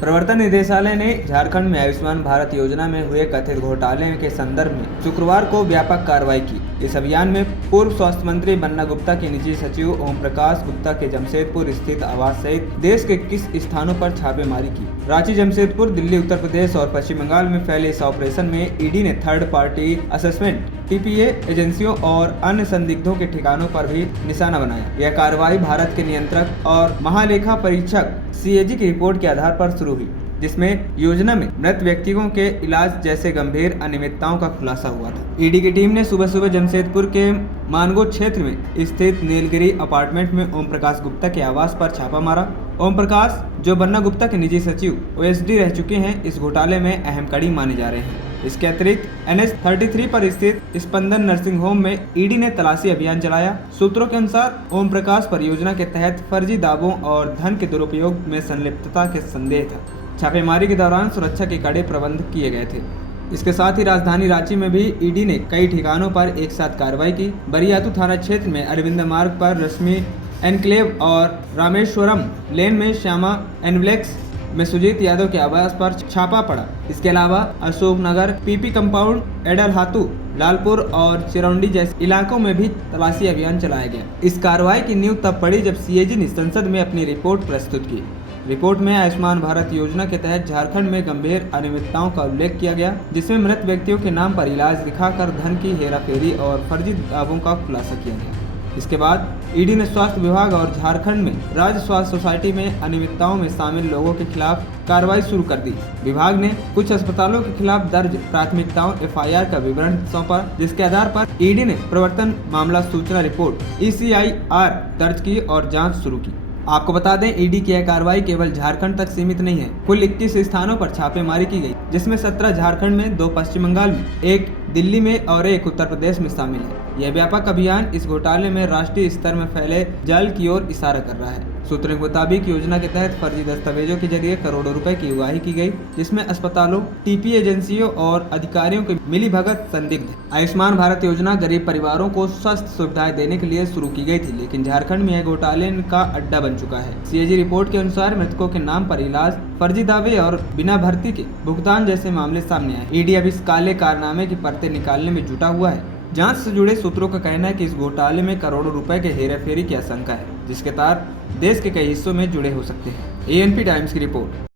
प्रवर्तन निदेशालय ने झारखंड में आयुष्मान भारत योजना में हुए कथित घोटाले के संदर्भ में शुक्रवार को व्यापक कार्रवाई की। इस अभियान में पूर्व स्वास्थ्य मंत्री बन्ना गुप्ता के निजी सचिव ओम प्रकाश गुप्ता के जमशेदपुर स्थित आवास सहित देश के 21 स्थानों पर छापेमारी की। रांची, जमशेदपुर, दिल्ली, उत्तर प्रदेश और पश्चिम बंगाल में फैले इस ऑपरेशन में ईडी ने थर्ड पार्टी असेसमेंट, टीपीए एजेंसियों और अन्य संदिग्धों के ठिकानों पर भी निशाना बनाया। यह कार्रवाई भारत के नियंत्रक और महालेखा परीक्षक सीएजी की रिपोर्ट के आधार पर शुरू हुई, जिसमें योजना में मृत व्यक्तियों के इलाज जैसे गंभीर अनियमितताओं का खुलासा हुआ था। ईडी की टीम ने सुबह सुबह जमशेदपुर के मानगो क्षेत्र में स्थित नीलगिरी अपार्टमेंट में ओम प्रकाश गुप्ता के आवास पर छापा मारा। ओम प्रकाश, जो बन्ना गुप्ता के निजी सचिव ओएसडी रह चुके हैं, इस घोटाले में अहम कड़ी माने जा रहे हैं। इसके अतिरिक्त NH 33 पर स्थित स्पंदन नर्सिंग होम में ईडी ने तलाशी अभियान चलाया। सूत्रों के अनुसार ओम प्रकाश पर योजना के तहत फर्जी दावों और धन के दुरुपयोग में संलिप्तता के संदेह था। छापेमारी के दौरान सुरक्षा के कड़े प्रबंध किए गए थे। इसके साथ ही राजधानी रांची में भी ईडी ने कई ठिकानों पर एक साथ कार्रवाई की। बरियातू थाना क्षेत्र में अरविंद मार्ग पर रश्मि एनक्लेव और रामेश्वरम लेन में श्यामा एनव्लेक्स में सुजीत यादव के आवास पर छापा पड़ा। इसके अलावा अशोक नगर, पीपी कंपाउंड, एडल हाथू, लालपुर और चिरौंडी जैसे इलाकों में भी तलाशी अभियान चलाया गया। इस कार्रवाई की नींव तब पड़ी जब सीएजी ने संसद में अपनी रिपोर्ट प्रस्तुत की। रिपोर्ट में आयुष्मान भारत योजना के तहत झारखंड में गंभीर अनियमितताओं का उल्लेख किया गया, जिसमें मृत व्यक्तियों के नाम पर इलाज दिखाकर धन की हेराफेरी और फर्जी दावों का खुलासा किया गया। इसके बाद ईडी ने स्वास्थ्य विभाग और झारखंड में राज्य स्वास्थ्य सोसाइटी में अनियमितताओं में शामिल लोगों के खिलाफ कार्रवाई शुरू कर दी। विभाग ने कुछ अस्पतालों के खिलाफ दर्ज प्राथमिकताओं FIR का विवरण सौंपा, जिसके आधार पर ईडी ने प्रवर्तन मामला सूचना रिपोर्ट ECIR दर्ज की और जांच शुरू की। आपको बता दें, ईडी की यह कार्रवाई केवल झारखंड तक सीमित नहीं है। कुल 21 स्थानों पर छापेमारी की गई, जिसमें 17 झारखंड में, 2 पश्चिम बंगाल में, 1 दिल्ली में और 1 उत्तर प्रदेश में शामिल है। यह व्यापक अभियान इस घोटाले में राष्ट्रीय स्तर में फैले जाल की ओर इशारा कर रहा है। सूत्रों के मुताबिक योजना के तहत फर्जी दस्तावेजों के जरिए करोड़ों रुपए की उगाही की गई, जिसमें अस्पतालों, टीपी एजेंसियों और अधिकारियों की मिलीभगत संदिग्ध है। आयुष्मान भारत योजना गरीब परिवारों को स्वास्थ्य सुविधाएं देने के लिए शुरू की गई थी, लेकिन झारखंड में यह घोटाले का अड्डा बन चुका है। सीएजी रिपोर्ट के अनुसार मृतकों के नाम पर इलाज, फर्जी दावे और बिना भर्ती के भुगतान जैसे मामले सामने आए। ईडी अब इस काले कारनामे की परतें निकालने में जुटा हुआ है। जांच से जुड़े सूत्रों का कहना है कि इस घोटाले में करोड़ों रुपए के हेराफेरी की आशंका है, जिसके तार देश के कई हिस्सों में जुड़े हो सकते हैं। ANP टाइम्स की रिपोर्ट।